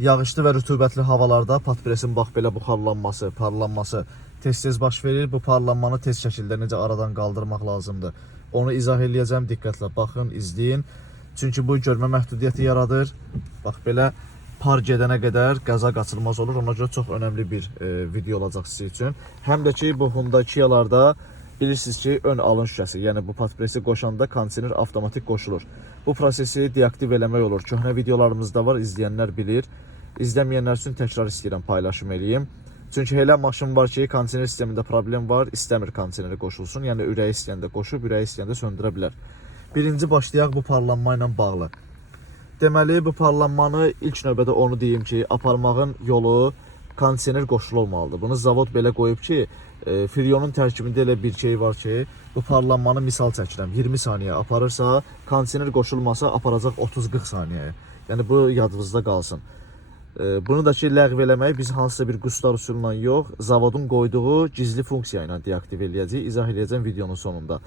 Yağışlı və rütubətli havalarda patpresin bax belə buxarlanması, parlanması tez-tez baş verir. Bu parlanmanı tez şəkildə necə aradan qaldırmaq lazımdır? Onu izah eləyəcəm. Diqqətlə baxın, izləyin. Çünki bu görmə məhdudiyyəti yaradır. Bax belə par gedənə qədər qəza qaçılmaz olur. Ona görə çox önəmli bir video olacaq sizin üçün. Həm də ki, bu Honda Kia'larda bilirsiniz ki, ön alın şüşəsi, yəni bu patpresi qoşanda kondisioner avtomatik qoşulur. Bu prosesi deaktiv eləmək olur. Köhnə videolarımızda var, izləyənlər bilir. İzləməyənlər üçün təkrar istəyirəm, paylaşım eləyim. Çünki elə maşın var ki, kondisioner sistemində problem var, istəmir kondisioneri qoşulsun. Yəni ürəyi istəyəndə qoşub, ürəyi istəyəndə söndürə bilər. Birinci başlayaq bu parlanma ilə bağlı. Deməli, bu parlanmanı ilk növbədə onu deyim ki, aparmağın yolu kondisioner qoşulu olmalıdır. Bunu zavod belə qoyub ki, Frionun tərkibində elə bir şey var ki, bu parlanmanı misal çəkirəm, 20 saniyə aparırsa, kondisioner qoşulmasa aparacaq 30-40 saniyəyə. Yəni bu yadınızda qalsın. Bunu da ki, ləğv eləmək biz hansısa bir qustar üsulundan yox, zavodun qoyduğu gizli funksiya ilə deaktiv eləyəcəyik, izah eləyəcəm videonun sonunda.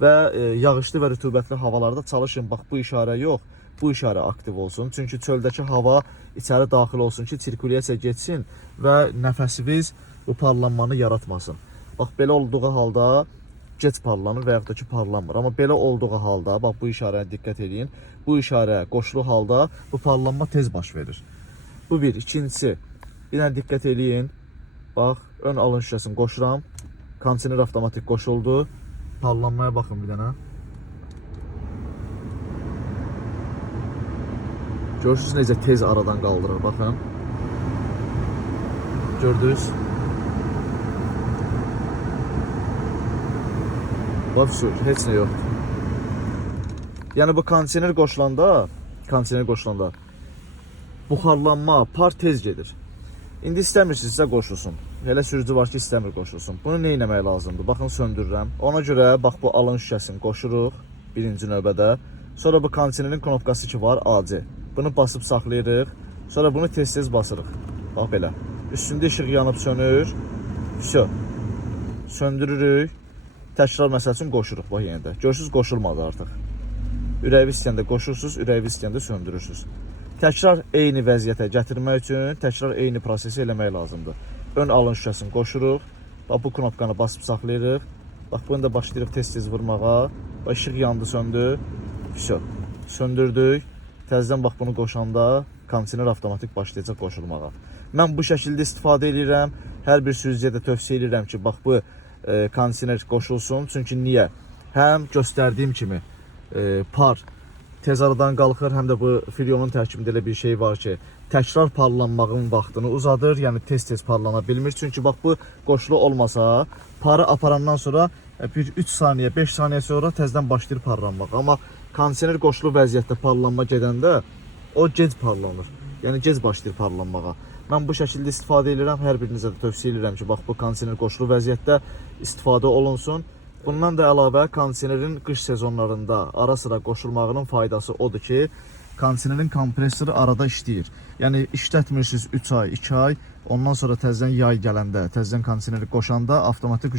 Və yağışlı və rütubətli havalarda çalışın, bax bu işarə yox, bu işarə aktiv olsun. Çünki çöldəki hava içəri daxil olsun ki, sirkulyasiya geçsin və nəfəsiniz bu parlanmanı yaratmasın. Bax, belə olduğu halda geç parlanır və yaxud da ki, parlanmır. Amma belə olduğu halda, bax bu işarəyə diqqət edin, bu işarə qoşulu halda bu parlanma tez baş verir. Bu bir. İkincisi, bir dənə diqqət edin, bax, ön alın şüşəsini qoşuram, kondisioner avtomatik qoşuldu, parlanmaya baxın bir dənə. Görürsünüz necə tez aradan qaldırır, baxın. Gördünüz. Bax, heç nə yoxdur. Yəni bu kondisioner qoşulanda buxarlanma, par tez gedir. İndi istəmirsinizsə qoşulsun. Elə sürücü var ki, istəmir qoşulsun. Bunu nə etmək lazımdır? Baxın, söndürürəm. Ona görə bax bu alın şüşəsini qoşuruq birinci növbədə. Sonra bu kondisionerin knopkası ki var, AC. Bunu basıb saxlayırıq. Sonra bunu tez-tez basırıq. Bax belə. Üstündə işıq yanıb sönür. Vəsə. Söndürürük. Təkrar məsəl üçün qoşuruq. Bax yenə də. Görürsünüz, qoşulmadı artıq. Ürəyi istəyəndə qoşursunuz, ürəyi istəyəndə söndürürsünüz. Təkrar eyni vəziyyətə gətirmək üçün təkrar eyni prosesi eləmək lazımdır. Ön alın şüşəsini qoşuruq. Bax bu knopkanı basıb saxlayırıq. Bax bunu da başlayırıq tez-tez vurmağa. Bax işıq yandı, söndü. Vəsə. Söndürdük. Təzədən bax bunu qoşanda kondisioner avtomatik başlayacaq qoşulmağa. Mən bu şəkildə istifadə edirəm. Hər bir sürücüyə də tövsiyə edirəm ki, bax bu kondisioner qoşulsun. Çünki niyə? Həm göstərdiyim kimi par tez aradan qalxır, həm də bu Frionun tərkibində elə bir şey var ki, təkrar parlanmağın vaxtını uzadır, yəni tez-tez parlana bilmir. Çünki bax bu qoşulu olmasa, parı aparandan sonra bir 3 saniyə, 5 saniyə sonra təzədən başlayır parlanmaq. Amma kondisioner qoşulu vəziyyətdə parlanma gedəndə o gec parlanır. Yəni gec başlayır parlanmağa. Mən bu şəkildə istifadə edirəm. Hər birinizə də tövsiyə edirəm ki, bax bu kondisioner qoşulu vəziyyətdə istifadə olunsun. Bundan da əlavə kondisionerin qış sezonlarında ara sıra qoşulmağının faydası odur ki, kondisionerin kompressoru arada işləyir. Yəni işlətmirsiniz 3 ay, 2 ay, ondan sonra təzədən yay gələndə, təzədən kondisioneri qoşanda avtomatik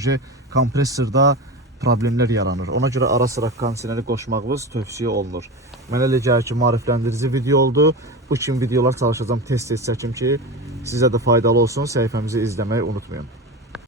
kompressorda problemlər yaranır. Ona görə ara sıra kondisioneri qoşmağınız tövsiyə olunur. Mənə elə gəlir ki, maarifləndirici video oldu. Bu kimi videolar çalışacağam tez-tez çəkim ki, sizə də faydalı olsun. Səhifəmizi izləməyi unutmayın.